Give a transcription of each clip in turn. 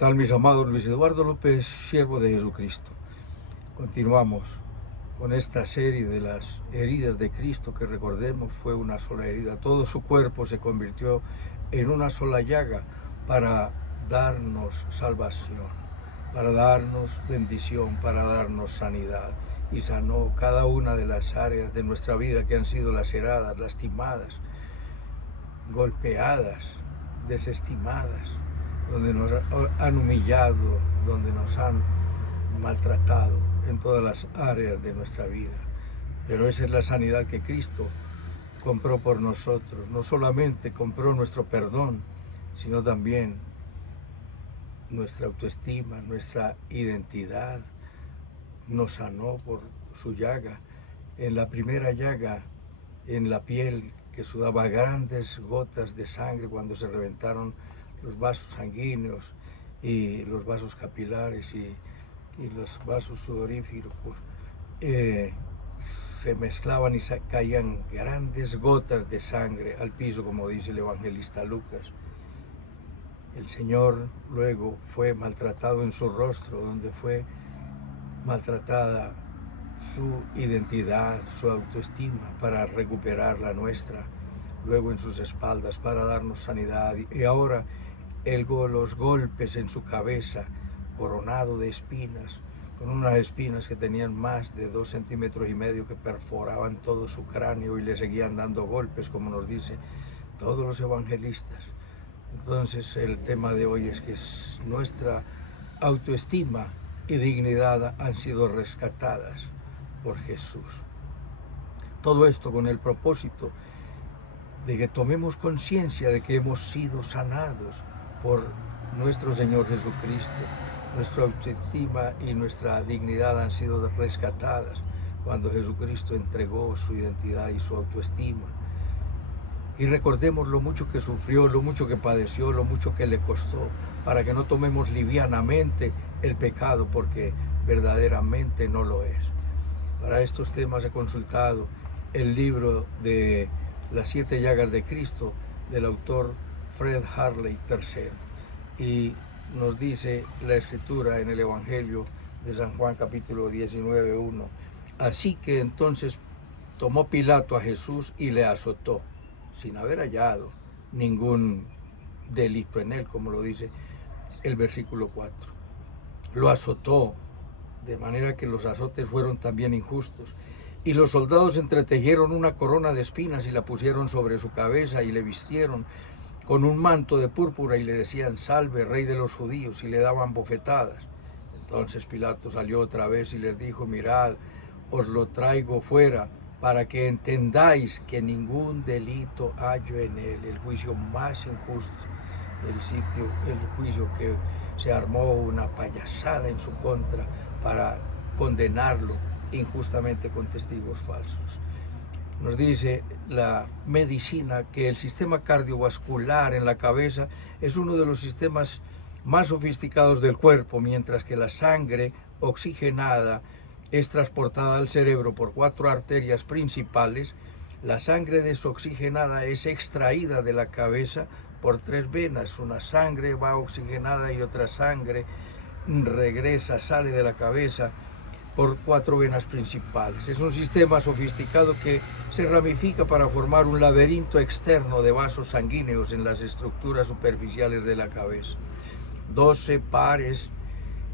tal, mis amados? Luis Eduardo López, siervo de Jesucristo. Continuamos con esta serie de las heridas de Cristo, que recordemos fue una sola herida. Todo su cuerpo se convirtió en una sola llaga para darnos salvación, para darnos bendición, para darnos sanidad. Y sanó cada una de las áreas de nuestra vida que han sido laceradas, lastimadas, golpeadas, desestimadas, donde nos han humillado, donde nos han maltratado en todas las áreas de nuestra vida. Pero esa es la sanidad que Cristo compró por nosotros. No solamente compró nuestro perdón, sino también nuestra autoestima, nuestra identidad. Nos sanó por su llaga. En la primera llaga, en la piel, que sudaba grandes gotas de sangre cuando se reventaron los vasos sanguíneos y los vasos capilares y los vasos sudoríferos, se mezclaban y caían grandes gotas de sangre al piso, como dice el evangelista Lucas. El Señor luego fue maltratado en su rostro, donde fue maltratada su identidad, su autoestima, para recuperar la nuestra, luego en sus espaldas para darnos sanidad, y ahora los golpes en su cabeza, coronado de espinas, con unas espinas que tenían más de 2,5 centímetros que perforaban todo su cráneo y le seguían dando golpes, como nos dicen todos los evangelistas. Entonces el tema de hoy es que nuestra autoestima y dignidad han sido rescatadas por Jesús. Todo esto con el propósito de que tomemos conciencia de que hemos sido sanados por nuestro Señor Jesucristo. Nuestra autoestima y nuestra dignidad han sido rescatadas cuando Jesucristo entregó su identidad y su autoestima. Y recordemos lo mucho que sufrió, lo mucho que padeció, lo mucho que le costó, para que no tomemos livianamente el pecado, porque verdaderamente no lo es. Para estos temas he consultado el libro de Las 7 llagas de Cristo, del autor Fred Harley III. Y nos dice la Escritura en el Evangelio de San Juan, capítulo 19:1. Así que entonces tomó Pilato a Jesús y le azotó, sin haber hallado ningún delito en él, como lo dice el versículo 4. Lo azotó, de manera que los azotes fueron también injustos. Y los soldados entretejieron una corona de espinas y la pusieron sobre su cabeza y le vistieron con un manto de púrpura y le decían: salve, rey de los judíos, y le daban bofetadas. Entonces Pilato salió otra vez y les dijo: mirad, os lo traigo fuera para que entendáis que ningún delito hallo en él. El juicio más injusto, el juicio que se armó una payasada en su contra para condenarlo injustamente con testigos falsos. Nos dice la medicina que el sistema cardiovascular en la cabeza es uno de los sistemas más sofisticados del cuerpo, mientras que la sangre oxigenada es transportada al cerebro por 4 arterias principales. La sangre desoxigenada es extraída de la cabeza por 3 venas. Una sangre va oxigenada y otra sangre regresa, sale de la cabeza por 4 venas principales. Es un sistema sofisticado que se ramifica para formar un laberinto externo de vasos sanguíneos en las estructuras superficiales de la cabeza. 12 pares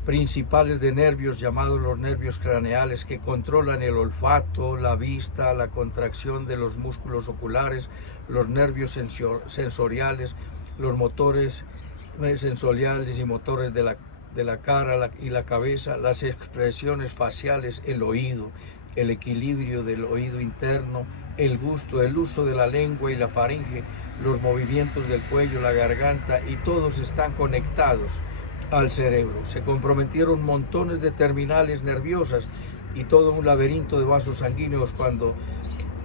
principales de nervios, llamados los nervios craneales, que controlan el olfato, la vista, la contracción de los músculos oculares, los nervios sensoriales, los motores sensoriales y motores de la cara y la cabeza, las expresiones faciales, el oído, el equilibrio del oído interno, el gusto, el uso de la lengua y la faringe, los movimientos del cuello, la garganta, y todos están conectados al cerebro. Se comprometieron montones de terminales nerviosas y todo un laberinto de vasos sanguíneos cuando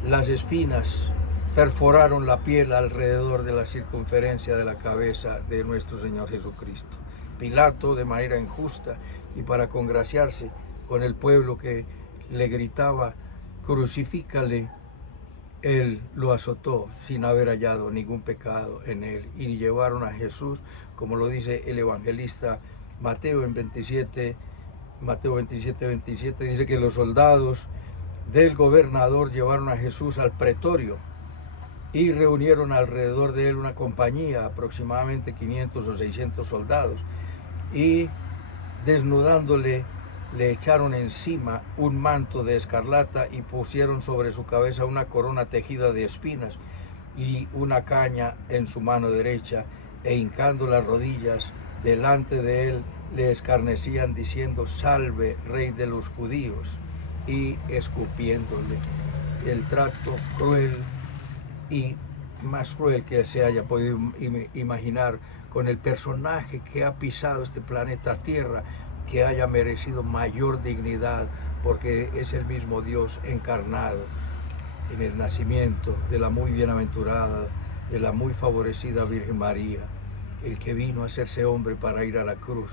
las espinas perforaron la piel alrededor de la circunferencia de la cabeza de nuestro Señor Jesucristo. Pilato, de manera injusta y para congraciarse con el pueblo que le gritaba: crucifícale, él lo azotó sin haber hallado ningún pecado en él. Y llevaron a Jesús, como lo dice el evangelista Mateo en 27, Mateo 27, 27, dice que los soldados del gobernador llevaron a Jesús al pretorio y reunieron alrededor de él una compañía, aproximadamente 500 o 600 soldados, y desnudándole le echaron encima un manto de escarlata y pusieron sobre su cabeza una corona tejida de espinas y una caña en su mano derecha, e hincando las rodillas delante de él le escarnecían diciendo: salve, rey de los judíos, y escupiéndole. El trato cruel y más cruel que se haya podido imaginar con el personaje que ha pisado este planeta Tierra, que haya merecido mayor dignidad, porque es el mismo Dios encarnado en el nacimiento de la muy bienaventurada, de la muy favorecida Virgen María, el que vino a hacerse hombre para ir a la cruz,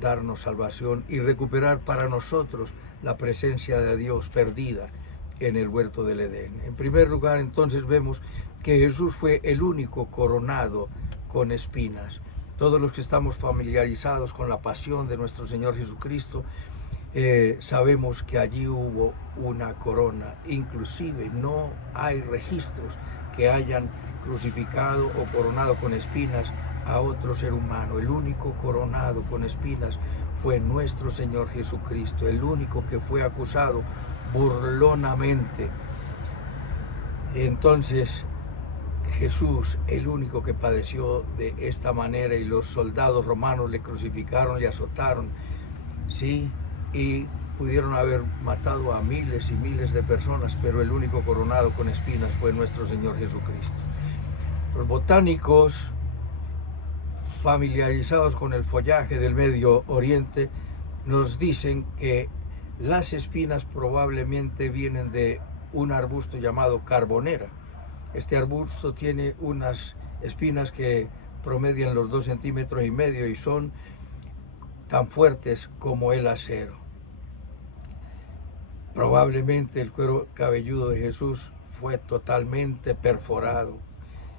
darnos salvación y recuperar para nosotros la presencia de Dios perdida en el huerto del Edén. En primer lugar, entonces, vemos que Jesús fue el único coronado con espinas. Todos los que estamos familiarizados con la pasión de nuestro Señor Jesucristo, sabemos que allí hubo una corona. Inclusive no hay registros que hayan crucificado o coronado con espinas a otro ser humano. El único coronado con espinas fue nuestro Señor Jesucristo, el único que fue acusado burlonamente. Entonces Jesús, el único que padeció de esta manera, y los soldados romanos le crucificaron, le azotaron, sí, y pudieron haber matado a miles y miles de personas, pero el único coronado con espinas fue nuestro Señor Jesucristo. Los botánicos familiarizados con el follaje del Medio Oriente nos dicen que las espinas probablemente vienen de un arbusto llamado carbonera. Este arbusto tiene unas espinas que promedian los 2,5 centímetros y son tan fuertes como el acero. Probablemente el cuero cabelludo de Jesús fue totalmente perforado.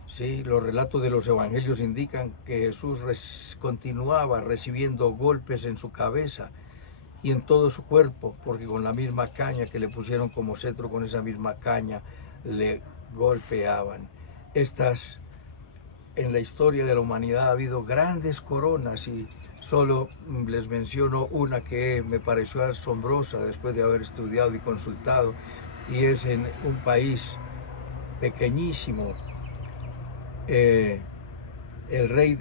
Sí, los relatos de los evangelios indican que Jesús continuaba recibiendo golpes en su cabeza y en todo su cuerpo, porque con la misma caña que le pusieron como cetro, con esa misma caña le golpeaban. En la historia de la humanidad ha habido grandes coronas, y solo les menciono una que me pareció asombrosa después de haber estudiado y consultado, y es en un país pequeñísimo. El rey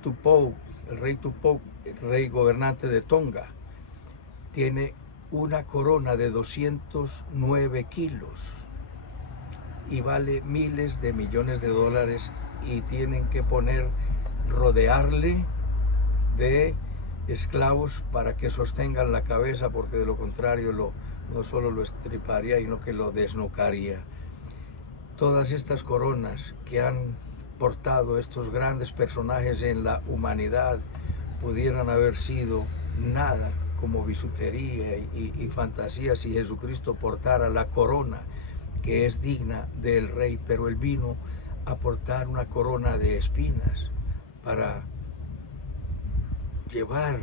Tupou, el rey gobernante de Tonga, tiene una corona de 209 kilos y vale miles de millones de dólares, y tienen que rodearle de esclavos para que sostengan la cabeza, porque de lo contrario no solo lo estriparía, sino que lo desnucaría. Todas estas coronas que han portado estos grandes personajes en la humanidad pudieran haber sido nada como bisutería y fantasía si Jesucristo portara la corona que es digna del rey, pero él vino a portar una corona de espinas para llevar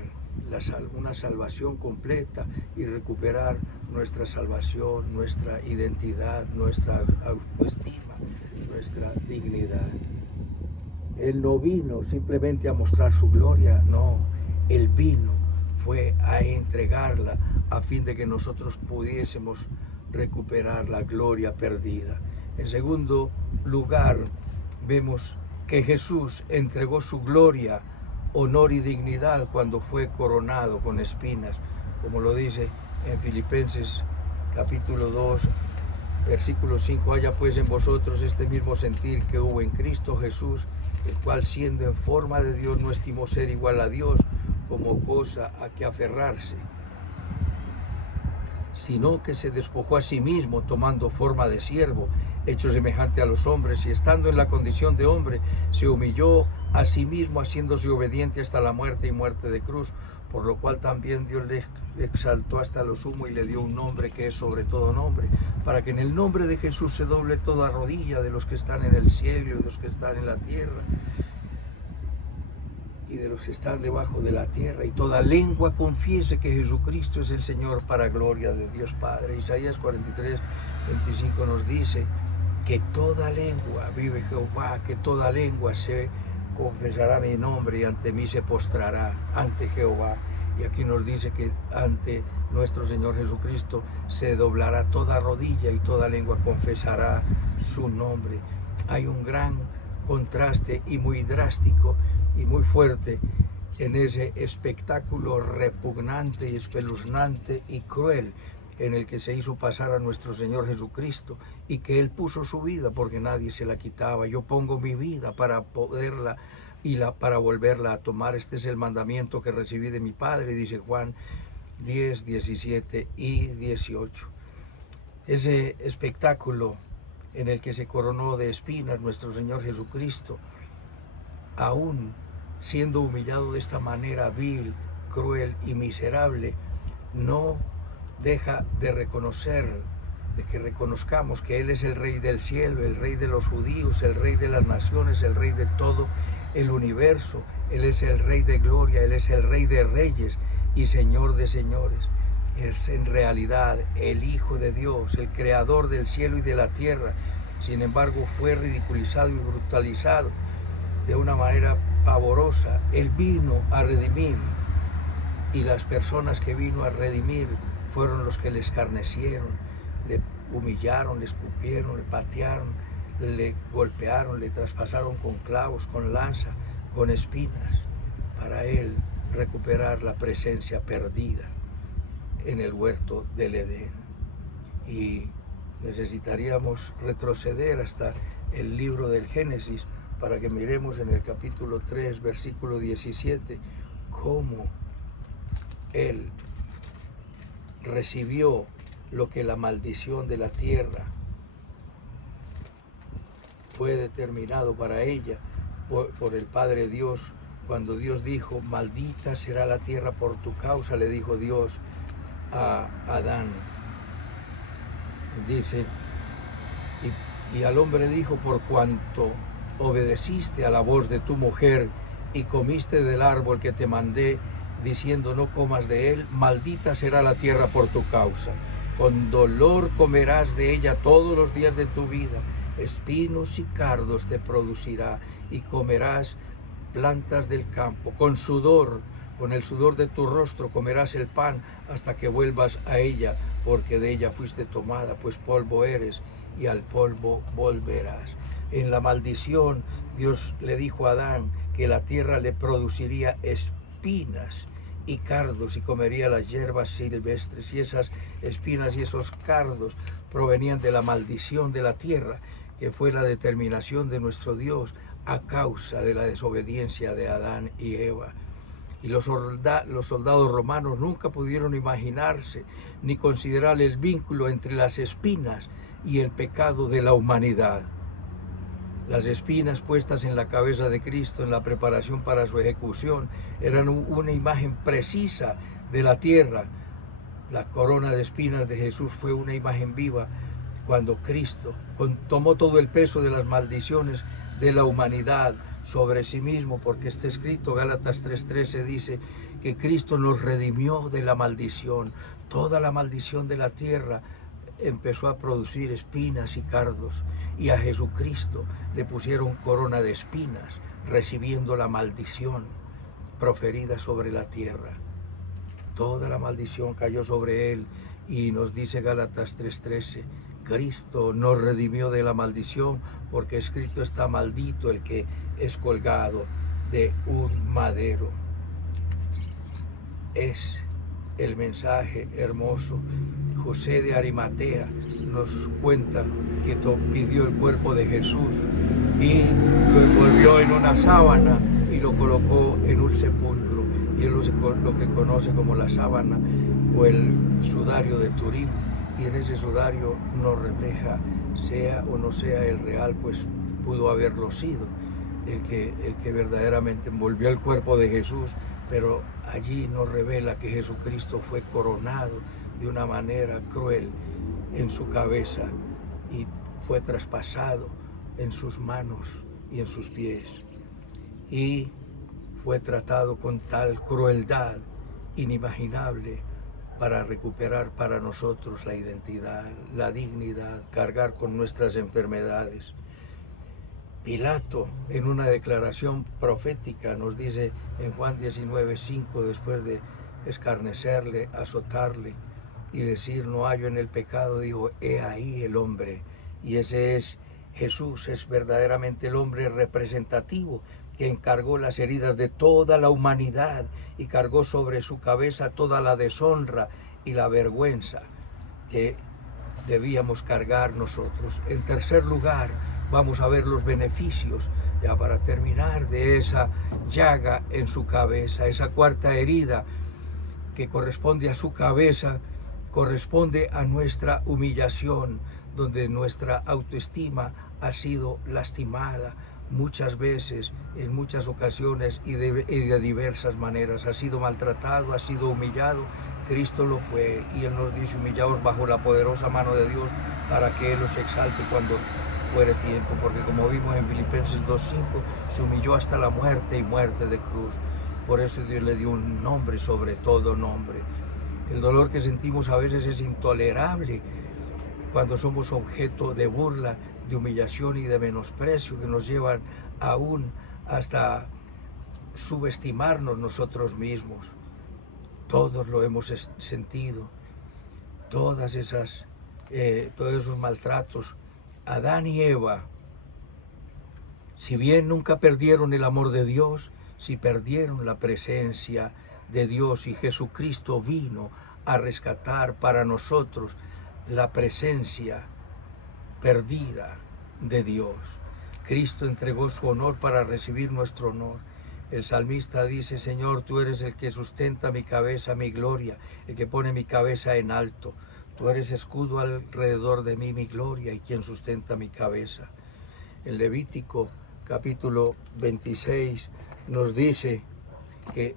una salvación completa y recuperar nuestra salvación, nuestra identidad, nuestra autoestima, nuestra dignidad. Él no vino simplemente a mostrar su gloria, no, él vino fue a entregarla a fin de que nosotros pudiésemos recuperar la gloria perdida. En segundo lugar, vemos que Jesús entregó su gloria, honor y dignidad cuando fue coronado con espinas, como lo dice en Filipenses capítulo 2, versículo 5, haya pues en vosotros este mismo sentir que hubo en Cristo Jesús, el cual siendo en forma de Dios no estimó ser igual a Dios como cosa a que aferrarse, sino que se despojó a sí mismo, tomando forma de siervo, hecho semejante a los hombres, y estando en la condición de hombre, se humilló a sí mismo, haciéndose obediente hasta la muerte y muerte de cruz, por lo cual también Dios le exaltó hasta lo sumo y le dio un nombre que es sobre todo nombre, para que en el nombre de Jesús se doble toda rodilla de los que están en el cielo y de los que están en la tierra y de los que están debajo de la tierra, y toda lengua confiese que Jesucristo es el Señor, para gloria de Dios Padre. Isaías 43:25 nos dice que toda lengua, vive Jehová, que toda lengua se confesará mi nombre y ante mí se postrará ante Jehová. Y aquí nos dice que ante nuestro Señor Jesucristo se doblará toda rodilla y toda lengua confesará su nombre. Hay un gran contraste y muy drástico y muy fuerte en ese espectáculo repugnante y espeluznante y cruel en el que se hizo pasar a nuestro Señor Jesucristo, y que Él puso su vida porque nadie se la quitaba. Yo pongo mi vida para poderla para volverla a tomar. Este es el mandamiento que recibí de mi Padre, dice Juan 10, 17 y 18. Ese espectáculo en el que se coronó de espinas nuestro Señor Jesucristo, aún siendo humillado de esta manera vil, cruel y miserable, no deja de reconocer, de que reconozcamos que Él es el Rey del cielo, el Rey de los judíos, el Rey de las naciones, el Rey de todo el universo. Él es el Rey de gloria, Él es el Rey de reyes y Señor de señores. Es en realidad el Hijo de Dios, el Creador del cielo y de la tierra. Sin embargo, fue ridiculizado y brutalizado de una manera pavorosa. Él vino a redimir, y las personas que vino a redimir fueron los que le escarnecieron, le humillaron, le escupieron, le patearon, le golpearon, le traspasaron con clavos, con lanza, con espinas, para Él recuperar la presencia perdida en el huerto del Edén. Y necesitaríamos retroceder hasta el libro del Génesis para que miremos en el capítulo 3, versículo 17, cómo Él recibió lo que la maldición de la tierra fue determinado para ella por el Padre Dios. Cuando Dios dijo, maldita será la tierra por tu causa, le dijo Dios a Adán. Dice, y al hombre dijo, por cuanto obedeciste a la voz de tu mujer y comiste del árbol que te mandé, diciendo no comas de él, maldita será la tierra por tu causa. Con dolor comerás de ella todos los días de tu vida. Espinos y cardos te producirá, y comerás plantas del campo. Con sudor, con el sudor de tu rostro comerás el pan hasta que vuelvas a ella, porque de ella fuiste tomada, pues polvo eres y al polvo volverás. En la maldición, Dios le dijo a Adán que la tierra le produciría espinas y cardos y comería las hierbas silvestres, y esas espinas y esos cardos provenían de la maldición de la tierra, que fue la determinación de nuestro Dios a causa de la desobediencia de Adán y Eva. Y los soldados romanos nunca pudieron imaginarse ni considerar el vínculo entre las espinas y el pecado de la humanidad. Las espinas puestas en la cabeza de Cristo en la preparación para su ejecución eran una imagen precisa de la tierra. La corona de espinas de Jesús fue una imagen viva cuando Cristo tomó todo el peso de las maldiciones de la humanidad sobre sí mismo, porque está escrito, Gálatas 3:13 dice que Cristo nos redimió de la maldición. Toda la maldición de la tierra empezó a producir espinas y cardos, y a Jesucristo le pusieron corona de espinas, recibiendo la maldición proferida sobre la tierra. Toda la maldición cayó sobre él, y nos dice Gálatas 3:13, Cristo nos redimió de la maldición, porque escrito está, maldito el que es colgado de un madero. Es el mensaje hermoso. José de Arimatea nos cuenta que pidió el cuerpo de Jesús y lo envolvió en una sábana y lo colocó en un sepulcro, y es lo que conoce como la sábana o el sudario de Turín, y en ese sudario nos refleja, sea o no sea el real, pues pudo haberlo sido, el que verdaderamente envolvió el cuerpo de Jesús, pero allí nos revela que Jesucristo fue coronado de una manera cruel en su cabeza y fue traspasado en sus manos y en sus pies. Y fue tratado con tal crueldad inimaginable para recuperar para nosotros la identidad, la dignidad, cargar con nuestras enfermedades. Pilato, en una declaración profética, nos dice en Juan 19:5, después de escarnecerle, azotarle y decir: no hallo en el pecado, dijo: he ahí el hombre. Y ese es Jesús, es verdaderamente el hombre representativo que encargó las heridas de toda la humanidad y cargó sobre su cabeza toda la deshonra y la vergüenza que debíamos cargar nosotros. En tercer lugar, vamos a ver los beneficios, ya para terminar, de esa llaga en su cabeza, esa cuarta herida que corresponde a su cabeza, corresponde a nuestra humillación, donde nuestra autoestima ha sido lastimada muchas veces, en muchas ocasiones y de diversas maneras. Ha sido maltratado, ha sido humillado. Cristo lo fue, y Él nos dice: humillaos bajo la poderosa mano de Dios para que Él os exalte cuando fuere tiempo, porque como vimos en Filipenses 2:5, se humilló hasta la muerte y muerte de cruz. Por eso Dios le dio un nombre sobre todo nombre. El dolor que sentimos a veces es intolerable cuando somos objeto de burla, de humillación y de menosprecio, que nos llevan aún hasta subestimarnos nosotros mismos. Todos lo hemos sentido, todos esos maltratos. Adán y Eva, si bien nunca perdieron el amor de Dios, sí perdieron la presencia de Dios, y Jesucristo vino a rescatar para nosotros la presencia perdida de Dios. Cristo entregó su honor para recibir nuestro honor. El salmista dice: Señor, tú eres el que sustenta mi cabeza, mi gloria, el que pone mi cabeza en alto. Tú eres escudo alrededor de mí, mi gloria, y quien sustenta mi cabeza. En Levítico capítulo 26 nos dice que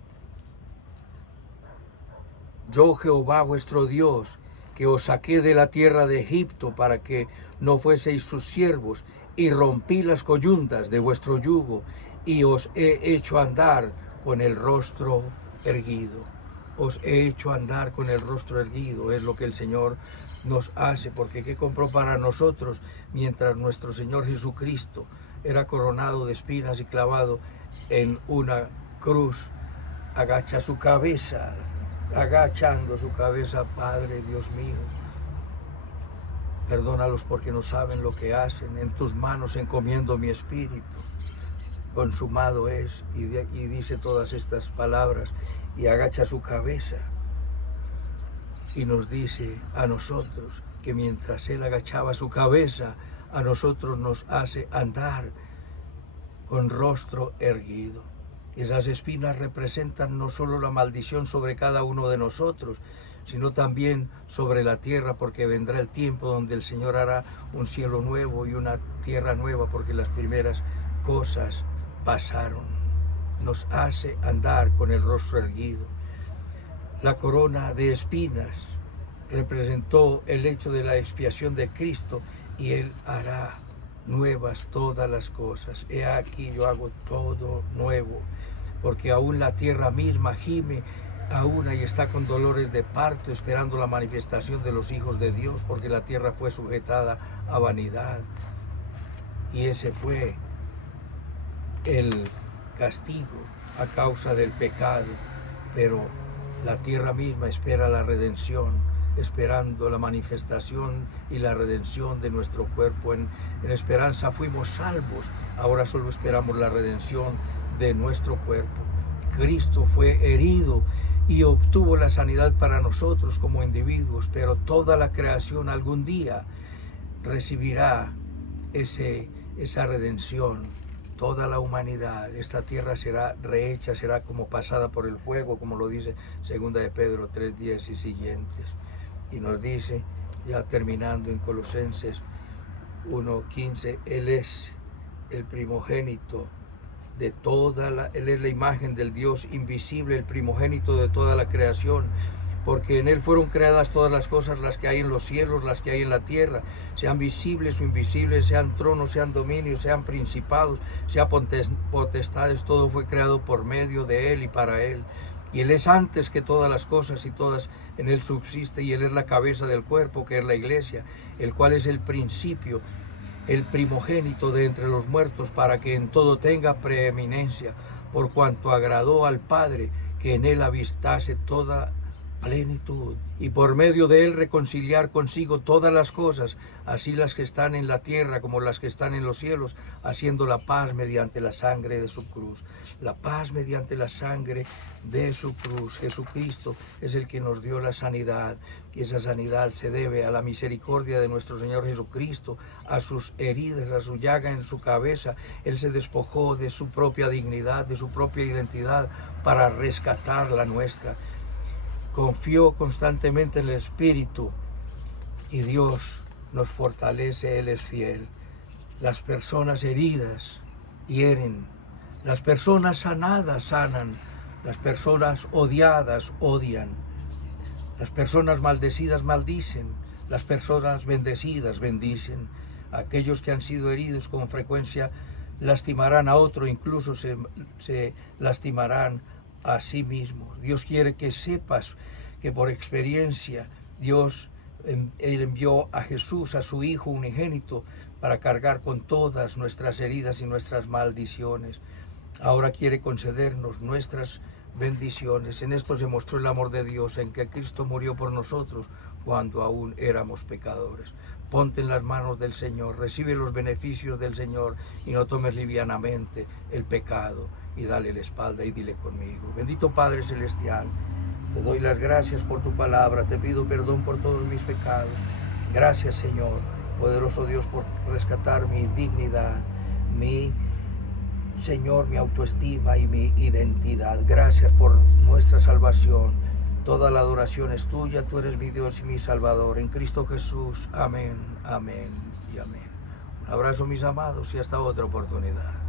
yo, Jehová vuestro Dios, que os saqué de la tierra de Egipto para que no fueseis sus siervos, y rompí las coyundas de vuestro yugo, y os he hecho andar con el rostro erguido. Os he hecho andar con el rostro erguido, es lo que el Señor nos hace, porque ¿qué compró para nosotros mientras nuestro Señor Jesucristo era coronado de espinas y clavado en una cruz? Agacha su cabeza, agachando su cabeza: Padre Dios mío, perdónalos porque no saben lo que hacen, en tus manos encomiendo mi espíritu, consumado es, y dice todas estas palabras, y agacha su cabeza, y nos dice a nosotros que mientras Él agachaba su cabeza, a nosotros nos hace andar con rostro erguido. Esas espinas representan no solo la maldición sobre cada uno de nosotros, sino también sobre la tierra, porque vendrá el tiempo donde el Señor hará un cielo nuevo y una tierra nueva, porque las primeras cosas pasaron. Nos hace andar con el rostro erguido. La corona de espinas representó el hecho de la expiación de Cristo, y Él hará nuevas todas las cosas. He aquí, yo hago todo nuevo, porque aún la tierra misma gime aún y está con dolores de parto, esperando la manifestación de los hijos de Dios, porque la tierra fue sujetada a vanidad, y ese fue el castigo a causa del pecado. Pero la tierra misma espera la redención, esperando la manifestación y la redención de nuestro cuerpo. En esperanza fuimos salvos, ahora solo esperamos la redención de nuestro cuerpo. Cristo fue herido y obtuvo la sanidad para nosotros como individuos, pero toda la creación algún día recibirá esa redención. Toda la humanidad, esta tierra será rehecha, será como pasada por el fuego, como lo dice 2 de Pedro 3:10 y siguientes. Y nos dice, ya terminando en Colosenses 1:15, Él es el primogénito de Él es la imagen del Dios invisible, el primogénito de toda la creación, porque en Él fueron creadas todas las cosas, las que hay en los cielos, las que hay en la tierra, sean visibles o invisibles, sean tronos, sean dominios, sean principados, sean potestades, todo fue creado por medio de Él y para Él. Y Él es antes que todas las cosas, y todas en Él subsiste, y Él es la cabeza del cuerpo, que es la iglesia, el cual es el principio, el primogénito de entre los muertos, para que en todo tenga preeminencia, por cuanto agradó al Padre que en Él habitase toda plenitud, y por medio de Él reconciliar consigo todas las cosas, así las que están en la tierra como las que están en los cielos, haciendo la paz mediante la sangre de su cruz. La paz mediante la sangre de su cruz. Jesucristo es el que nos dio la sanidad, y esa sanidad se debe a la misericordia de nuestro Señor Jesucristo, a sus heridas, a su llaga en su cabeza. Él se despojó de su propia dignidad, de su propia identidad, para rescatar la nuestra. Confió constantemente en el Espíritu, y Dios nos fortalece, Él es fiel. Las personas heridas hieren, las personas sanadas sanan, las personas odiadas odian, las personas maldecidas maldicen, las personas bendecidas bendicen. Aquellos que han sido heridos con frecuencia lastimarán a otro, incluso se lastimarán a sí mismos. Dios quiere que sepas que por experiencia Dios Él envió a Jesús, a su Hijo unigénito, para cargar con todas nuestras heridas y nuestras maldiciones. Ahora quiere concedernos nuestras bendiciones. En esto se mostró el amor de Dios, en que Cristo murió por nosotros cuando aún éramos pecadores. Ponte en las manos del Señor, recibe los beneficios del Señor, y no tomes livianamente el pecado, y dale la espalda y dile conmigo: bendito Padre Celestial, te doy las gracias por tu palabra, te pido perdón por todos mis pecados. Gracias, Señor, poderoso Dios, por rescatar mi dignidad, mi Señor, mi autoestima y mi identidad. Gracias por nuestra salvación. Toda la adoración es tuya, tú eres mi Dios y mi Salvador. En Cristo Jesús. Amén, amén y amén. Un abrazo, mis amados, y hasta otra oportunidad.